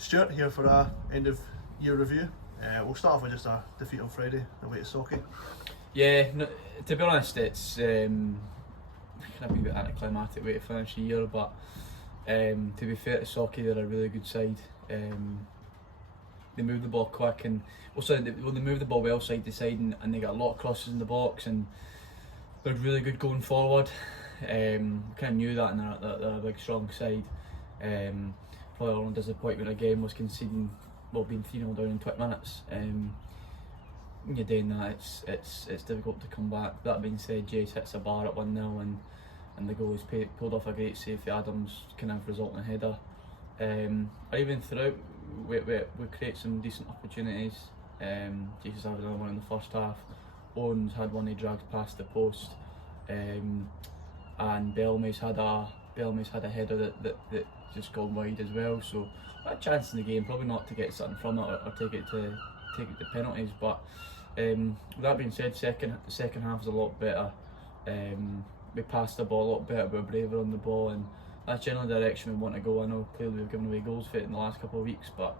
Stuart here for our end of year review. We'll start off with just a defeat on Friday away to Sauchie. Yeah, no, to be honest, it's kind of a bit anticlimactic way to finish the year, but to be fair to Sauchie, they're a really good side. They move the ball quick and also they move the ball well side to side, and they got a lot of crosses in the box, and they're really good going forward. Kind of knew that, and they're a big strong side. Probably our only disappointment again was conceding, being 3-0 down in 20 minutes. When you're doing that, it's difficult to come back. That being said, Jace hits a bar at 1-0, and the goal is pulled off a great save for Adams, kind of resulting header. Even throughout, we create some decent opportunities. Jace had another one in the first half. Owen's had one he drags past the post, and Bellamy's had a header that just gone wide as well. So a chance in the game, probably not to get something from it or take it to penalties. But with that being said, the second half was a lot better. We passed the ball a lot better, we were braver on the ball, and that's generally the direction we want to go. I know clearly we've given away goals for it in the last couple of weeks, but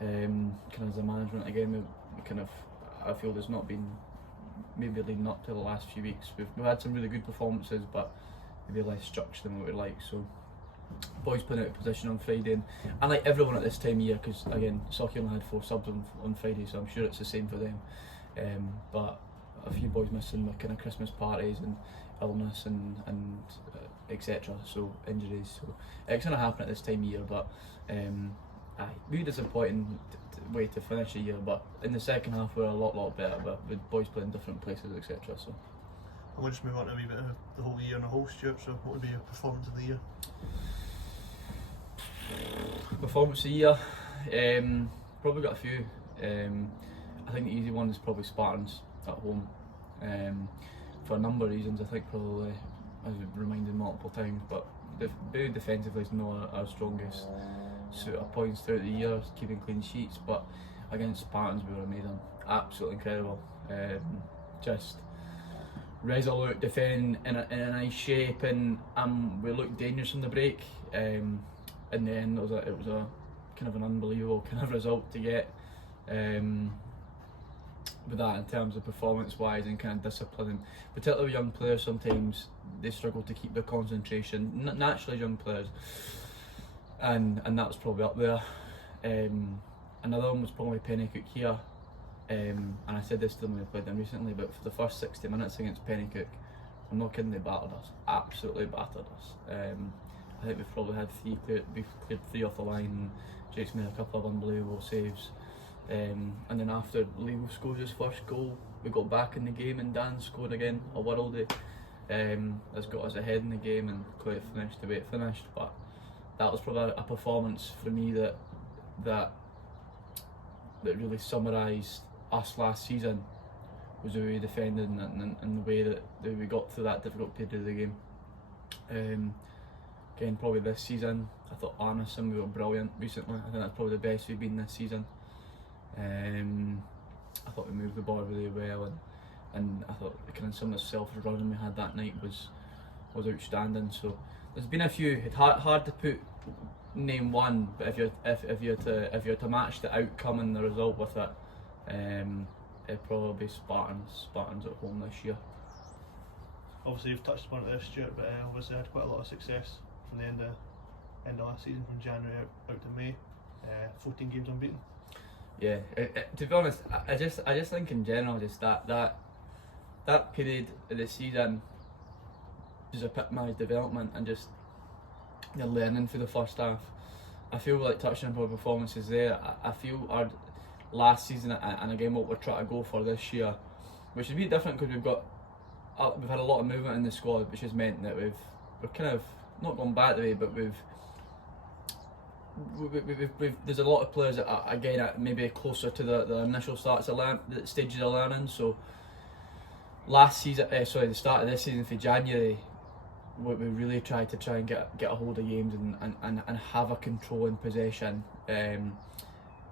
kind of as a management again, I feel there's not been, maybe leading up to the last few weeks, we've had some really good performances, but maybe less structure than what we'd like. So boys playing out of position on Friday, and like everyone at this time of year, because again Sauchie only had 4 subs on Friday, so I'm sure it's the same for them. But a few boys missing with kind of Christmas parties and illness and etc. So injuries. So it's going to happen at this time of year. But really disappointing way to finish the year. But in the second half we're a lot better. But with boys playing different places, etc. So We'll just move on to a wee bit of the whole year and a whole, Stuart. So what would be your performance of the year? Performance of the year, probably got a few. I think the easy one is probably Spartans at home, for a number of reasons. I think probably, as we've reminded multiple times, but very defensively is not our strongest suit of points throughout the year, keeping clean sheets. But against Spartans we were amazing, absolutely incredible. Just resolute, defending in a nice shape, and we looked dangerous in the break. In the end, it was a kind of an unbelievable kind of result to get. With that, in terms of performance-wise and kind of discipline, and particularly with young players, sometimes they struggle to keep their concentration. Naturally, young players, and that was probably up there. Another one was probably Pennycook here. And I said this to them when we played them recently, but for the first 60 minutes against Pennycook, I'm not kidding, they battered us, absolutely battered us. I think we've probably had we've cleared 3 off the line, and Jake's made a couple of unbelievable saves. And then after Leo scored his first goal, we got back in the game, and Dan scored again, a worldie. That's got us ahead in the game, and quite finished the way it finished. But that was probably a performance for me that really summarised us last season, was the way we defended and the way that we got through that difficult period of the game. Again, probably this season, I thought Arneson, we were brilliant recently. I think that's probably the best we've been this season. I thought we moved the ball really well, and I thought kind of some of the self-running we had that night was outstanding. So there's been a few. It's hard to name one, but if you're to match the outcome and the result with it, it'd probably be Spartans at home this year. Obviously you've touched upon it there, Stuart, but obviously had quite a lot of success from the end of last season, from January out to May. 14 games unbeaten. Yeah, to be honest, I just think in general, just that period of the season just epitomised development and just the learning for the first half. I feel like, touching on our performances there, I feel our last season, and again what we're trying to go for this year, which is a bit different because we've had a lot of movement in the squad, which has meant that we're kind of not gone back the way, but we've there's a lot of players that are again maybe closer to the initial stages of learning. So last season, the start of this season for January, we really tried to and get a hold of games and have a control in possession.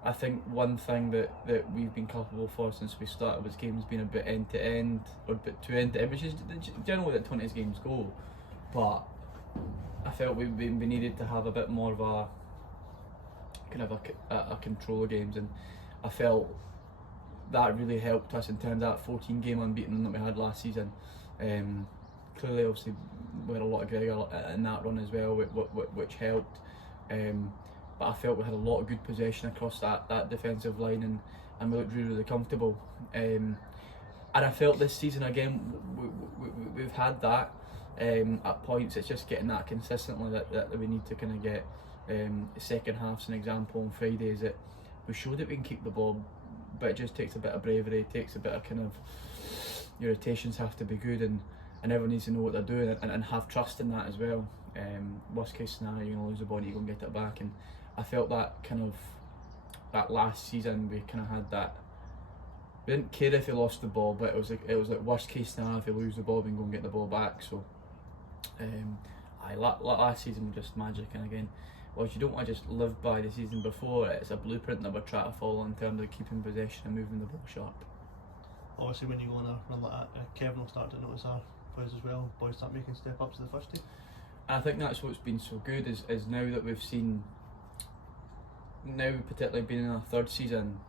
I think one thing that we've been culpable for since we started was games being a bit end to end, or a bit too end to end, which is generally that 20s games go. But I felt we needed to have a bit more of a kind of a control of games, and I felt that really helped us in terms of that 14 game unbeaten that we had last season. Clearly, obviously, we had a lot of Gregor in that run as well, which helped. But I felt we had a lot of good possession across that defensive line, and we looked really, really comfortable. And I felt this season again, we've had that at points. It's just getting that consistently that we need to kind of get. The second half's an example on Friday is that we showed that we can keep the ball, but it just takes a bit of bravery, it takes a bit of kind of, your rotations have to be good, and everyone needs to know what they're doing and have trust in that as well. Worst case scenario, you're going to lose the ball and you go and get it back, and I felt that kind of, that last season we kind of had that. We didn't care if we lost the ball, but it was like worst case scenario, if we lose the ball we can go and get the ball back. So last season was just magic, and again, whilst you don't want to just live by the season before, it's a blueprint that we're trying to follow in terms of keeping possession and moving the ball sharp. Obviously, when you go on a run like that, Kevin will start to notice our players as well. Boys start making step ups to the first team. And I think that's what's been so good is now that we've seen, now particularly being in our third season,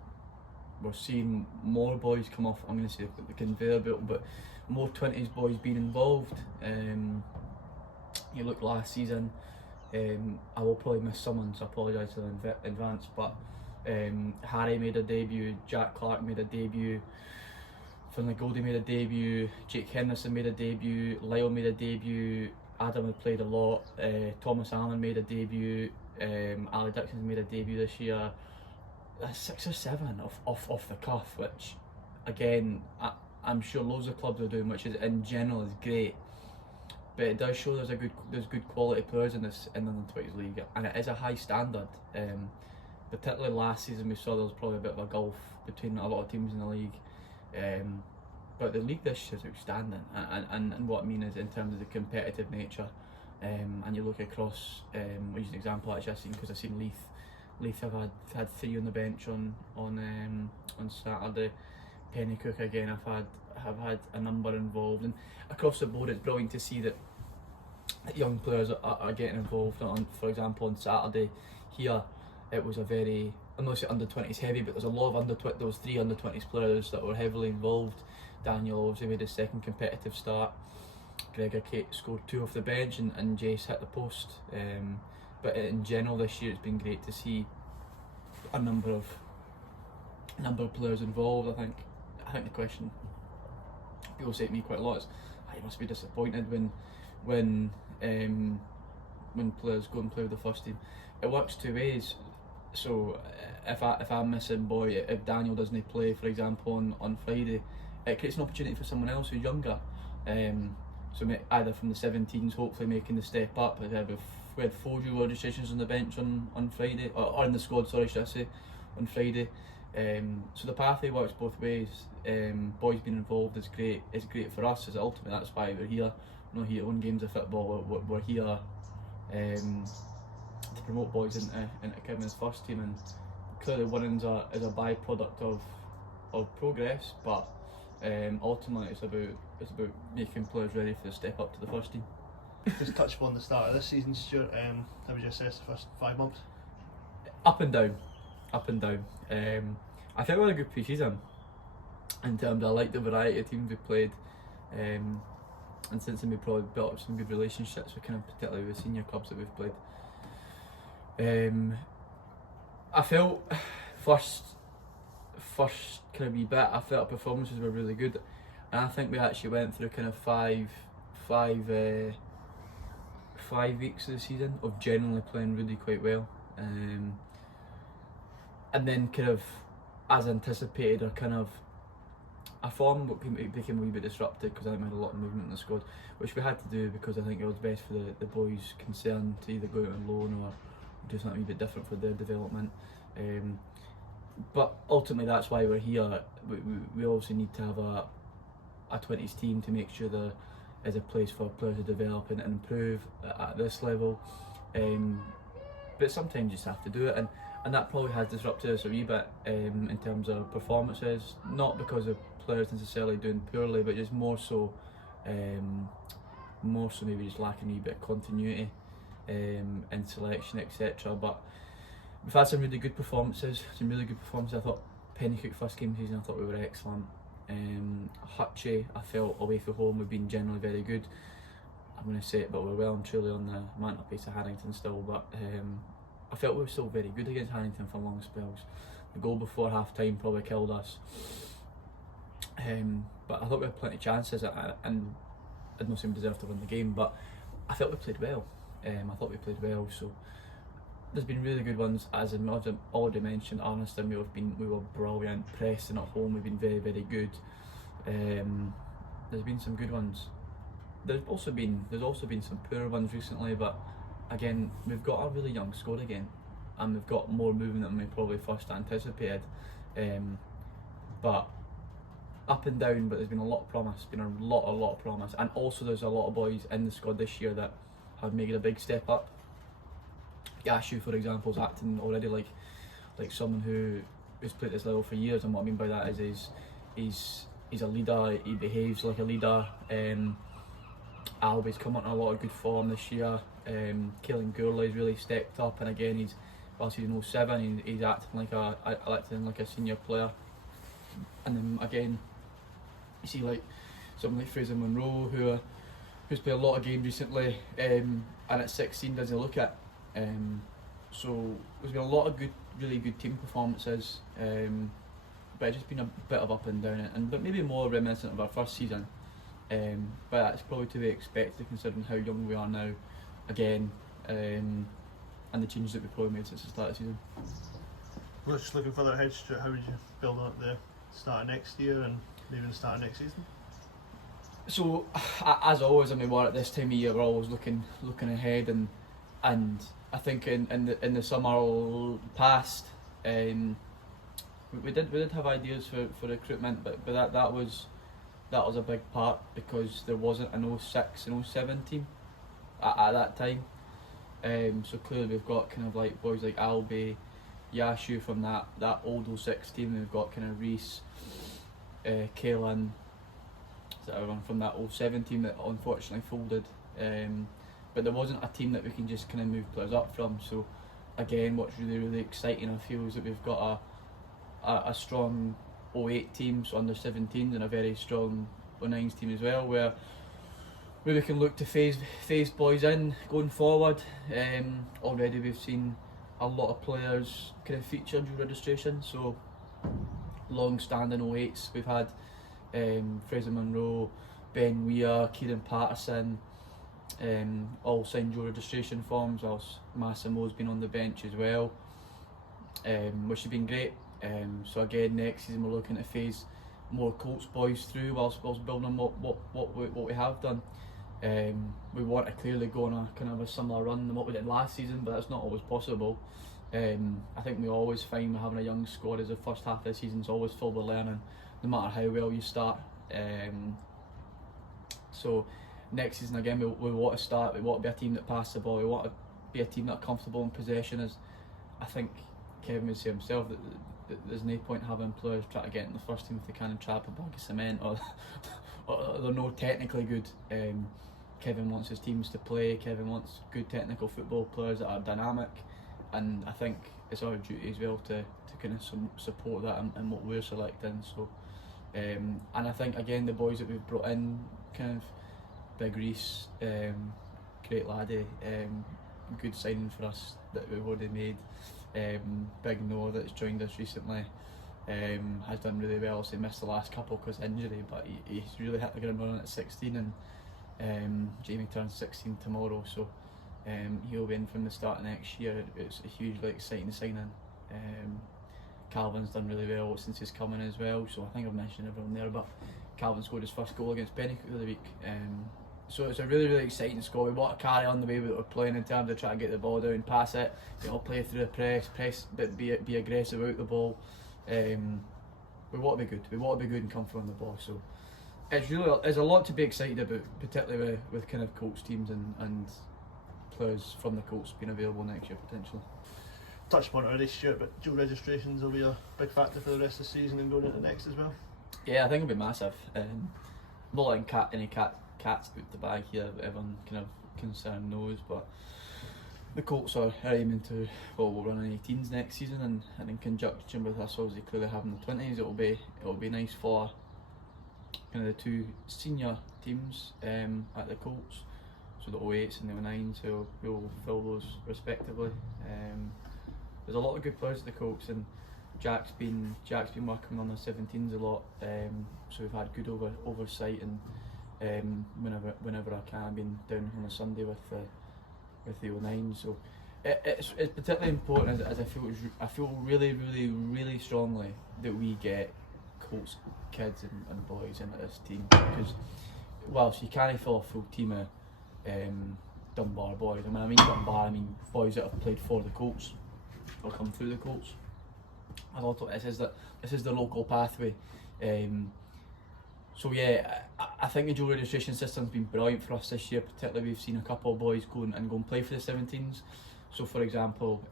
we're seeing more boys come off, I'm going to say the conveyor belt, but more 20s boys being involved. You look last season, I will probably miss someone, so I apologise to them in advance, but Harry made a debut, Jack Clark made a debut, Finlay Goldie made a debut, Jake Henderson made a debut, Lyle made a debut, Adam had played a lot, Thomas Allan made a debut, Ali Dixon's made a debut this year. 6 or 7 off the cuff, which again I'm sure loads of clubs are doing, which is in general is great, but it does show there's good quality players in the under-20s league, and it is a high standard. Particularly last season we saw there was probably a bit of a gulf between a lot of teams in the league, but the league this year is outstanding, and what I mean is in terms of the competitive nature, and you look across, I'll use an example actually I've seen, because I've seen Leith have had 3 on the bench on Saturday. Pennycook again have had a number involved, and across the board it's brilliant to see that young players are getting involved. For example, on Saturday here it was a very, I'm not saying under-20s heavy, but there's a lot of there was 3 under-20s players that were heavily involved. Daniel obviously made his second competitive start, Gregor Kate scored 2 off the bench, and Jace hit the post. But in general this year it's been great to see a number of players involved. I think the question people say to me quite a lot is, you must be disappointed when players go and play with the first team. It works 2 ways. So if I'm missing boy, if Daniel doesn't play, for example, on Friday, it creates an opportunity for someone else who's younger. So either from the 17s, hopefully making the step up. We had 4 dual registrations on the bench on Friday, or in the squad, sorry, should I say, on Friday. So the pathway works both ways. Boys being involved is great for us, as ultimately that's why we're here. We're not here to win games of football, we're here to promote boys into Kevin's first team, and clearly winning is a byproduct of progress, but ultimately it's about making players ready for the step up to the first team. Just touch upon the start of this season, Stuart. How would you assess the first 5 months? Up and down. I think we had a good pre-season in terms of, I like the variety of teams we played, and since then we probably built up some good relationships with particularly with senior clubs that we've played. I felt first kind of wee bit, I felt our performances were really good, and I think we actually went through kind of five weeks of the season of generally playing really quite well, and then kind of as anticipated our form became a wee bit disrupted, because I think we had a lot of movement in the squad, which we had to do because I think it was best for the boys concerned to either go out on loan or do something a wee bit different for their development. But ultimately that's why we're here. We obviously need to have a 20s team to make sure there is a place for players to develop and improve at this level. But sometimes you just have to do it, and that probably has disrupted us a wee bit in terms of performances, not because of players necessarily doing poorly, but just more so maybe just lacking a wee bit of continuity in selection, etc. But we've had some really good performances. I thought Pennycook first game of the season, I thought we were excellent. Hutchie, I felt away from home we've been generally very good. I'm going to say it, but we're well and truly on the mantelpiece of Harrington still. But I felt we were still very good against Harrington for long spells. The goal before half time probably killed us. But I thought we had plenty of chances, and I'd not seem deserved to win the game. But I felt we played well. So there's been really good ones, as I've already mentioned. Arniston, we were brilliant. Pressing at home, we've been very, very good. There's been some good ones. There's also been some poor ones recently, but again, we've got a really young squad again, and we've got more movement than we probably first anticipated. But up and down, but there's been a lot of promise. And also there's a lot of boys in the squad this year that have made a big step up. Yashu, for example, is acting already like someone who's played at this level for years, and what I mean by that is he's a leader. He behaves like a leader. Alby's come on a lot of good form this year. Kaelan Gourlay's really stepped up, and again whilst he's in 07, he's acting like a senior player. And then again, you see like someone like Fraser Monroe who's played a lot of games recently, and at 16 doesn't look at. So there's been a lot of really good team performances, but it's just been a bit of up and down, but maybe more reminiscent of our first season. But that's probably to be expected considering how young we are now, again, and the changes that we've probably made since the start of the season. Well, just looking further ahead, Stuart, how would you build up the start of next year and maybe the start of next season? So, as always, I mean, we're at this time of year, we're always looking ahead, and I think in the summer past, we did have ideas for recruitment, but that was a big part because there wasn't an 06 and 07 team at that time. So clearly we've got kind of like boys like Alby, Yashu from that old 06 team. We've got kind of Reese, Kaelan, everyone from that 07 team that unfortunately folded. But there wasn't a team that we can just kind of move players up from. So again, what's really, really exciting, I feel, is that we've got a strong 08 team, so under 17s, and a very strong 09s team as well, where we can look to phase boys in going forward. Already we've seen a lot of players kind of feature due registration, so long-standing 08s. We've had Fraser Monroe, Ben Weir, Kieran Patterson, all signed dual registration forms, whilst Massimo's been on the bench as well, which has been great. So again, next season we're looking to phase more Colts boys through whilst building on what we have done. We want to clearly go on a kind of a similar run than what we did last season, but that's not always possible. I think we always find having a young squad as the first half of the season is always filled with learning, no matter how well you start. So next season again, we want to start. We want to be a team that passes the ball. We want to be a team that are comfortable in possession. As I think Kevin would say himself, that there's no point having players try to get in the first team if they can't trap a bag of cement or they're not technically good. Kevin wants his teams to play. Kevin wants good technical football players that are dynamic, and I think it's our duty as well to kind of support that and what we're selecting. So, and I think again the boys that we've brought in, kind of Big Reese, great laddie, good signing for us that we've already made. Big Noah that's joined us recently has done really well. So he missed the last couple because of injury, but he's really hit the ground running at 16, and Jamie turns 16 tomorrow, so he'll be in from the start of next year. It's a hugely exciting signing. Calvin's done really well since he's come in as well, so I think I've mentioned everyone there, but Calvin scored his first goal against Pennycook the other week. So it's a really, really exciting squad. We want to carry on the way that we're playing in terms of trying to get the ball down, pass it, play through the press, but be aggressive out the ball. We want to be good. We want to be good and comfortable on the ball. So there's a lot to be excited about, particularly with kind of Colts teams and players from the Colts being available next year potentially. Touched upon it already, Stuart, but dual registrations will be a big factor for the rest of the season and going into next as well. Yeah, I think it'll be massive. Not letting any cats out the bag here, that everyone kind of concerned knows, but The Colts are aiming to, well, we'll run an 18s next season, and in conjunction with us obviously clearly having the 20s, it'll be nice for kind of the two senior teams at the Colts, so the 08s and the 09s who'll fill those respectively. There's a lot of good players at the Colts, and Jack's been working on the 17s a lot, so we've had good oversight, and whenever I can, I've been down on a Sunday with the 09s. So it's particularly important, as I feel really strongly that we get Colts kids and boys into this team, because whilst you can't fill a full team of Dunbar boys, and when I mean Dunbar, I mean boys that have played for the Colts or come through the Colts. A lot of this is the local pathway. So yeah, I think the dual registration system's been brilliant for us this year. Particularly, we've seen a couple of boys go and play for the 17s. So for example,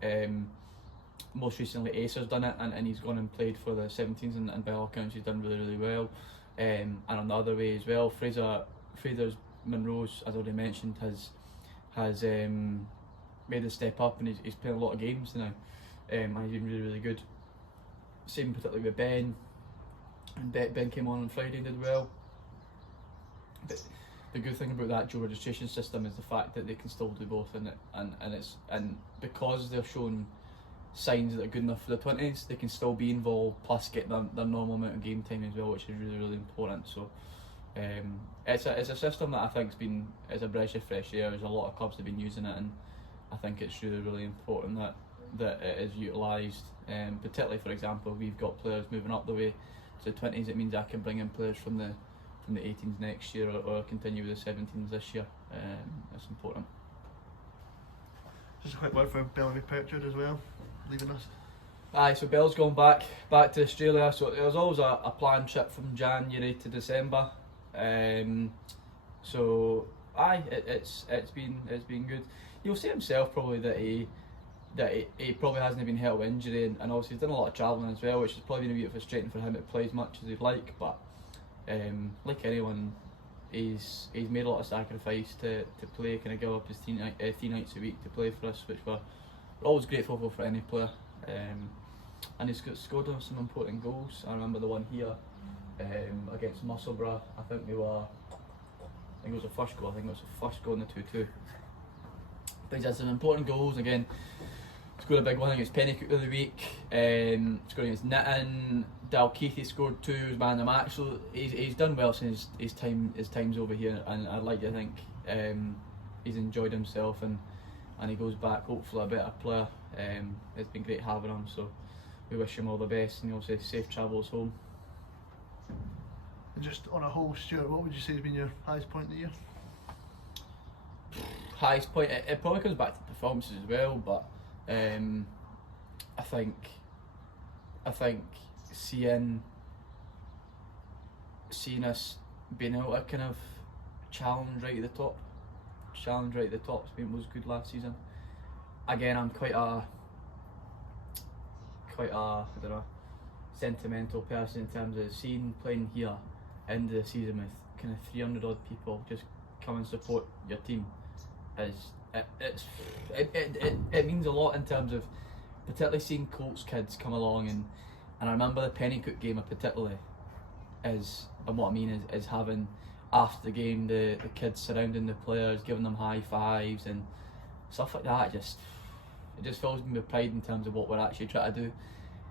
most recently Acer's done it, and he's gone and played for the 17s, and by all accounts he's done really well. And on the other way as well, Fraser's Monroe's, as I already mentioned, has made a step up, and he's playing a lot of games now, and he's been really good. Same particularly with Ben. And Ben came on Friday and did well. But the good thing about that dual registration system is the fact that they can still do both, and because they're showing signs that are good enough for the 20s, they can still be involved, plus get their normal amount of game time as well, which is really important. So it's a system that I think's been as a breath of fresh air. There's a lot of clubs that have been using it, and I think it's really important that it is utilised. Particularly, for example, we've got players moving up the way to the 20s. It means I can bring in players from the 18s next year, or continue with the 17s this year. It's important. Just a quick word for Bellamy Perchard as well, leaving us. Aye, so Bell's gone back to Australia. So there was always a planned trip from January to December. So aye, it's been good. He'll say himself probably that he probably hasn't been hit with injury, and obviously he's done a lot of travelling as well, which is probably going to be frustrating for him to play as much as he'd like. But like anyone, he's made a lot of sacrifice to play, kind of give up his 3 nights a week to play for us, which we're always grateful for any player. And he's scored some important goals. I remember the one here against Musselburgh. I think it was the first goal. I think it was the first goal in the 2-2. But he's had some important goals. Again, scored a big one against Pennycook the other week. Scored against Nitton. Dalkeith, he scored 2 as man of the match. So he's done well since his time's over here, and I'd like to think he's enjoyed himself, and he goes back hopefully a better player. It's been great having him, so we wish him all the best, and also safe travels home. And just on a whole, Stuart, what would you say has been your highest point of the year? Highest point, it probably comes back to performances as well, but I think seeing us being able to kind of challenge right at the top was good last season. Again, I'm quite a I don't know, sentimental person in terms of seeing playing here end of the season with kind of 300 odd people just come and support your team. It means a lot in terms of particularly seeing Colts kids come along, and I remember the Pennycook game particularly and what I mean is having after the game the kids surrounding the players, giving them high fives and stuff like that. It just fills me with pride in terms of what we're actually trying to do.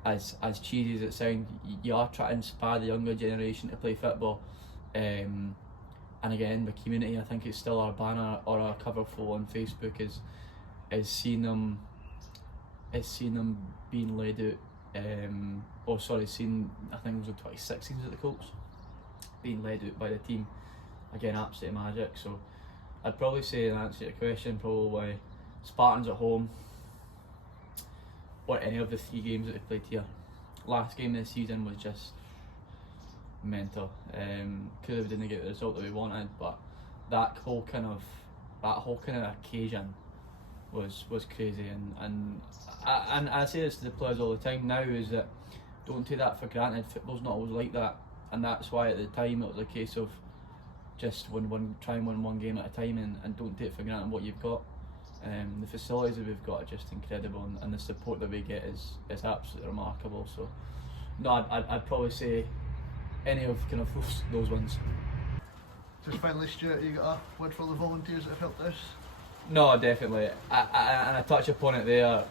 As cheesy as it sounds, you are trying to inspire the younger generation to play football. And again, the community, I think it's still our banner or our cover photo on Facebook is seeing them being led out. Seeing, I think it was the 26 teams at the Colts being led out by the team. Again, absolutely magic. So I'd probably say, in answer to your question, probably Spartans at home, or any of the 3 games that they played here. Last game this season was just mental. Clearly we didn't get the result that we wanted, but that whole kind of occasion was crazy. And I say this to the players all the time now, is that don't take that for granted. Football's not always like that, and that's why at the time it was a case of just try and win one game at a time, and don't take for granted what you've got. The facilities that we've got are just incredible, and the support that we get is absolutely remarkable. So, no, I'd probably say any of kind of those ones. Just finally, Stuart, you got a word for the volunteers that have helped us? No, definitely. I touch upon it there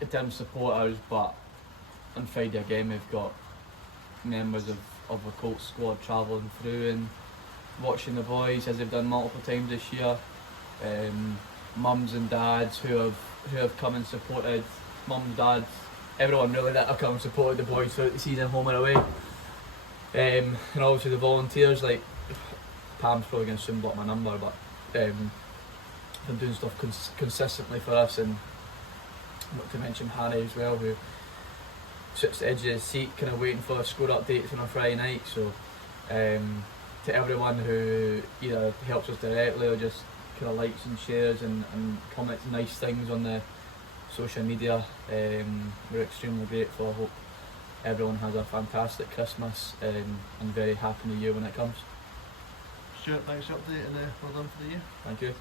in terms of supporters, but on Friday again we've got members of the Colts squad travelling through and watching the boys as they've done multiple times this year. Mums and dads who have come and supported, mums, dads, everyone really that have come and supported the boys throughout the season, home and away. And obviously the volunteers, like Pam's probably going to soon block my number, but been doing stuff consistently for us, and not to mention Harry as well, who sits at the edge of his seat kind of waiting for score updates on a Friday night. So to everyone who either helps us directly or just kind of likes and shares and comments nice things on the social media, we're extremely grateful. I hope everyone has a fantastic Christmas and very happy New Year when it comes. Stuart, thanks for the update and well done for the year. Thank you.